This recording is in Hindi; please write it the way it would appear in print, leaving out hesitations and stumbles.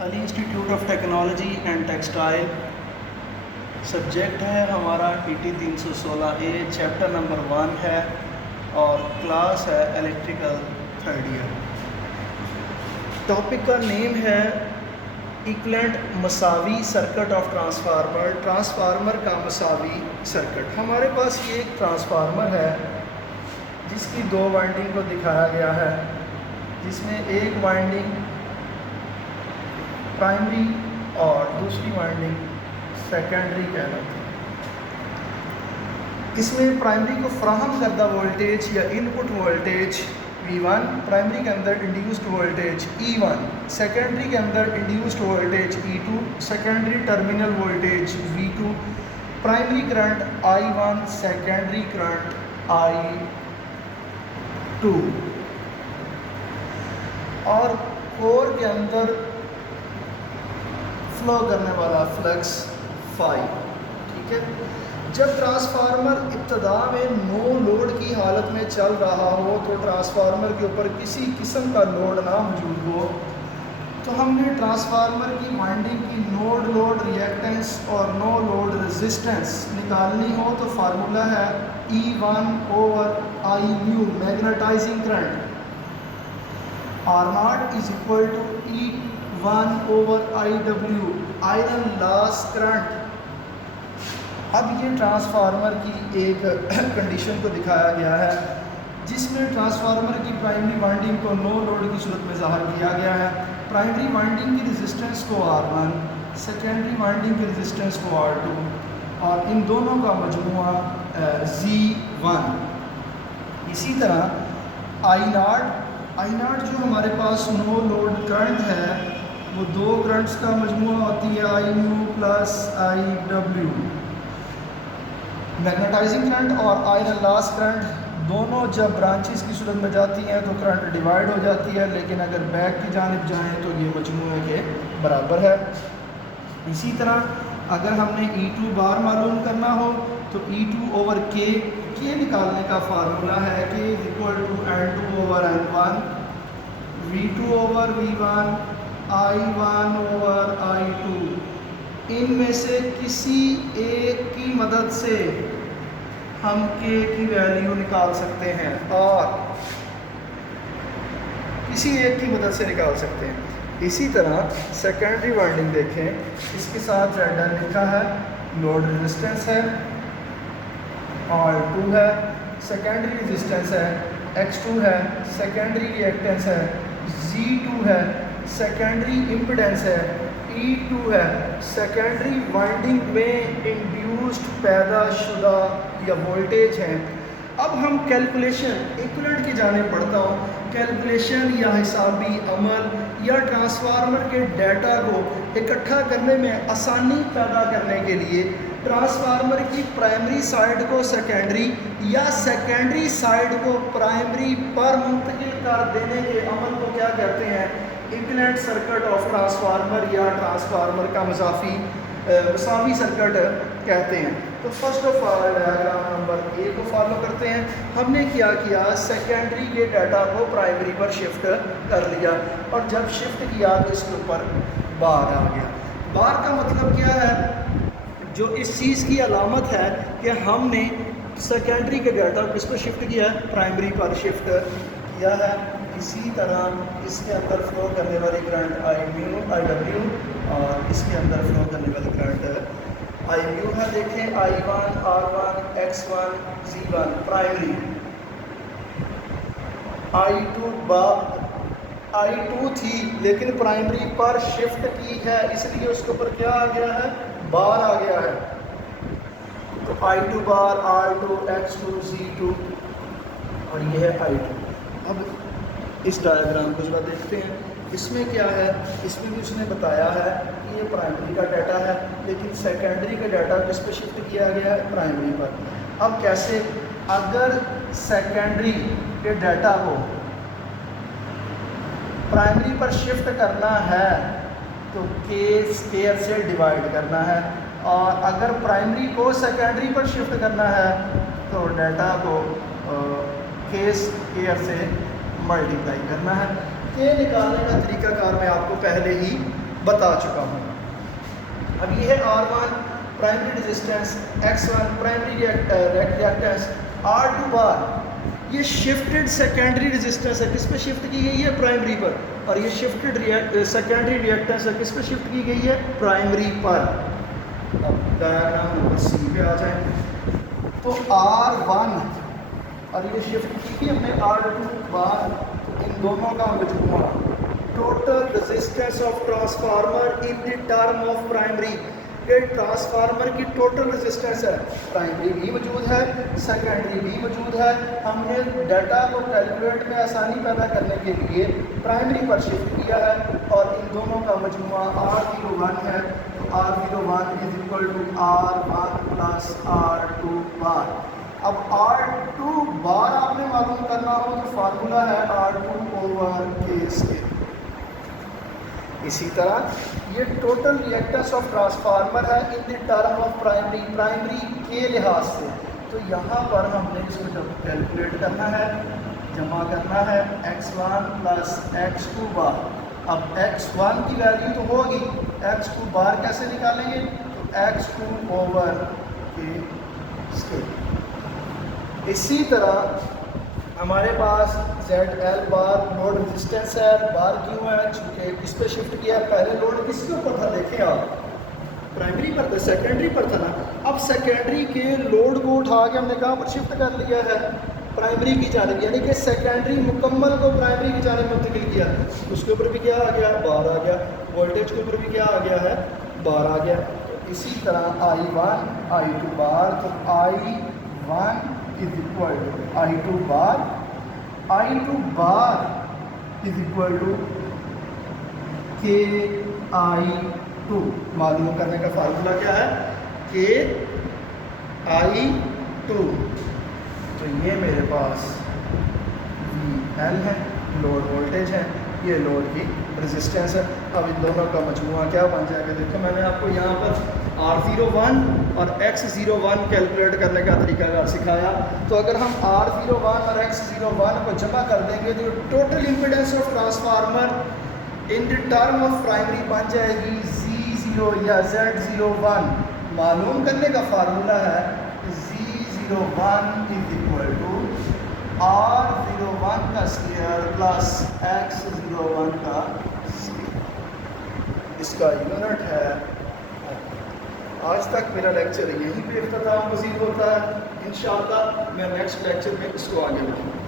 Ali institute of technology and textile. Subject है हमारा टी 316 ए, चैप्टर नंबर 1 है और क्लास है इलेक्ट्रिकल थर्ड ईयर। टॉपिक का नेम है इक्वलेंट मसावी सर्किट ऑफ ट्रांसफार्मर, ट्रांसफार्मर का मसावी सर्किट। हमारे पास ये एक ट्रांसफार्मर है जिसकी दो वाइंडिंग को दिखाया गया है, जिसमें एक वाइंडिंग प्राइमरी और दूसरी वाइंडिंग सेकेंडरी कहलाती है। इसमें प्राइमरी को फ्राहम करदा वोल्टेज या इनपुट वोल्टेज V1, प्राइमरी के अंदर इंड्यूस्ड वोल्टेज E1, सेकेंडरी के अंदर induced voltage E2, secondary terminal voltage V2, primary current I1, secondary current I2 और कोर के अंदर फ्लो करने वाला फ्लक्स फाई। ठीक है, जब ट्रांसफार्मर इब्तदा में नो लोड की हालत में चल रहा हो तो ट्रांसफार्मर के ऊपर किसी किस्म का लोड ना मौजूद हो, तो हमने ट्रांसफार्मर की वाइंडिंग की नोड लोड रिएक्टेंस और नो लोड रेजिस्टेंस निकालनी हो तो फार्मूला है E1/I magnetising current R0 is equal to E1/IW iron loss current. अब ये ट्रांसफार्मर की एक कंडीशन को दिखाया गया है जिसमें ट्रांसफार्मर की प्राइमरी वाइंडिंग को नो लोड की सूरत में ज़ाहिर किया गया है। प्राइमरी वाइंडिंग की रेजिस्टेंस को R1, सेकेंडरी वाइंडिंग की रेजिस्टेंस को R2 और इन दोनों का मजमुआ Z1। इसी तरह I0 जो हमारे पास नो लोड करंट है वो दो करंट्स का मजमुआ होती है IU plus IW। Magnetising current और आयरन लॉस करंट दोनों जब ब्रांचेस की सूरत में जाती हैं तो करंट डिवाइड हो जाती है, लेकिन अगर बैक की जानिब जाएं तो ये मजमूए के बराबर है। इसी तरह अगर हमने E2 बार मालूम करना हो तो E2/K निकालने का फार्मूला है K equal to N2/N1 V2/V1 I1/I2। इनमें से किसी एक की मदद से हम K की वैल्यू निकाल सकते हैं और किसी एक की मदद से निकाल सकते हैं। इसी तरह सेकेंडरी वाइंडिंग देखें, इसके साथ ZN लिखा है, लोड रेजिस्टेंस है R2 है, सेकेंडरी रेजिस्टेंस है X2 है, सेकेंडरी रिएक्टेंस है Z2 है, सेकेंडरी इम्पीडेंस है E2 है, सेकेंडरी वाइंडिंग में इंड्यूस्ड पैदाशुदा या वोल्टेज हैं। अब हम कैलकुलेशन इक्विवेलेंट की जाने पढ़ता हूँ। कैलकुलेशन या हिसाबी अमल या ट्रांसफार्मर के डाटा को इकट्ठा करने में आसानी पैदा करने के लिए ट्रांसफार्मर की प्राइमरी साइड को सेकेंडरी या सेकेंडरी साइड को प्राइमरी पर मुंतकिल कर देने के अमल को क्या कहते हैं? इक्विवेलेंट सर्किट ऑफ ट्रांसफार्मर या ट्रांसफार्मर का मसावी सर्किट कहते हैं। तो first of all diagram number 1 को फॉलो करते हैं। हमने क्या किया, सेकेंडरी के डाटा को प्राइमरी पर शिफ्ट कर लिया और जब शिफ्ट किया तो इसके ऊपर बार आ गया। बार का मतलब क्या है? जो इस चीज़ की अलामत है कि हमने सेकेंडरी के डाटा को किस पर शिफ्ट किया है? प्राइमरी पर शिफ्ट किया है। इसी तरह इसके अंदर फ्लो करने वाली करंट IW और इसके अंदर फ्लो करने वाली करंट IU है। देखें I1, R1, X1, Z1 primary, I2 थी लेकिन प्राइमरी पर शिफ्ट की है इसलिए उसके ऊपर क्या आ गया है? बार आ गया है। तो I2 बार, R2, X2, Z2 और ये है I2। अब इस डायग्राम को जरा देखते हैं। इसमें क्या है? इसमें भी उसने बताया है कि ये प्राइमरी का डाटा है लेकिन सेकेंडरी का डाटा किस पे शिफ्ट किया गया है? प्राइमरी पर। अब कैसे? अगर सेकेंडरी के डाटा को प्राइमरी पर शिफ्ट करना है तो K स्क्वायर से डिवाइड करना है और अगर प्राइमरी को सेकेंडरी पर शिफ्ट करना है तो डाटा को K स्क्वायर से मल्टीप्लाई करना है। के निकालने का तरीकाकार मैं आपको पहले ही बता चुका हूँ। अब ये है R1 primary resistance, X1 primary reactance, R2 बार ये शिफ्टेड सेकेंडरी रेजिस्टेंस है, किस पे शिफ्ट की गई है? प्राइमरी पर। और ये शिफ्टेड सेकेंडरी रिएक्टेंस है, किस पे शिफ्ट की गई है? प्राइमरी पर। अब डायग्राम नंबर सी पे आ जाए तो R1 और ये शिफ्ट की थी हमने R2 बार, तो इन दोनों का मजमूआ total resistance of transformer in the term of primary, ये ट्रांसफार्मर की टोटल रेजिस्टेंस है। प्राइमरी भी मौजूद है, सेकेंडरी भी मौजूद है। हमने डाटा को कैलकुलेट में आसानी पैदा करने के लिए प्राइमरी पर शिफ्ट किया है और इन दोनों का मजमूआ R01 है। तो R01 is equal to R1 plus R2 bar. अब R2 बार आपने मालूम करना हो तो फार्मूला है R2 ओवर K स्केयर। इसी तरह ये टोटल रिएक्टेंस ऑफ ट्रांसफार्मर है इन द टर्म ऑफ प्राइमरी के लिहाज से। तो यहाँ पर हमने इसको जब कैलकुलेट करना है, जमा करना है x1 प्लस x2 बार। अब x1 की वैल्यू तो होगी, x2 बार कैसे निकालेंगे? तो x2 ओवर के स्केयर। इसी तरह हमारे पास ZL बार लोड रेजिस्टेंस है, बार क्यों है? चूँकि किस पे शिफ्ट किया है? पहले लोड किसके ऊपर था? देखें आप, प्राइमरी पर था, सेकेंडरी पर था ना। अब सेकेंडरी के लोड को उठा के हमने कहाँ पर शिफ्ट कर लिया है? प्राइमरी की जानिब, यानी कि सेकेंडरी मुकम्मल को प्राइमरी की जानिब मुंतकिल किया। उसके ऊपर भी क्या आ गया? बार आ गया। वोल्टेज के ऊपर भी क्या आ गया है? बार आ गया। तो इसी तरह I1 I2 बार, तो I1 is equal to I2 bar, I2 bar is equal to KI2। मालूम करने का फार्मूला क्या है? KI2। तो ये मेरे पास VL है, लोड वोल्टेज है, ये लोड की रेजिस्टेंस है। अब इन दोनों का मजमूआ क्या बन जाएगा? देखो मैंने आपको यहाँ पर R01 और X01 कैलकुलेट करने का तरीका सिखाया। तो अगर हम R01 और X01 को जमा कर देंगे तो total impedance of transformer in the term of primary बन जाएगी Z0 या Z01। मालूम करने का फार्मूला है Z01 is equal to R01 का स्क्वायर प्लस X01 का स्क्वायर। इसका यूनिट है। आज तक मेरा लेक्चर यहीं पे इख्तिताम पसीद होता है। इंशाअल्लाह मैं नेक्स्ट लेक्चर में इसको आगे बढ़ूँगा।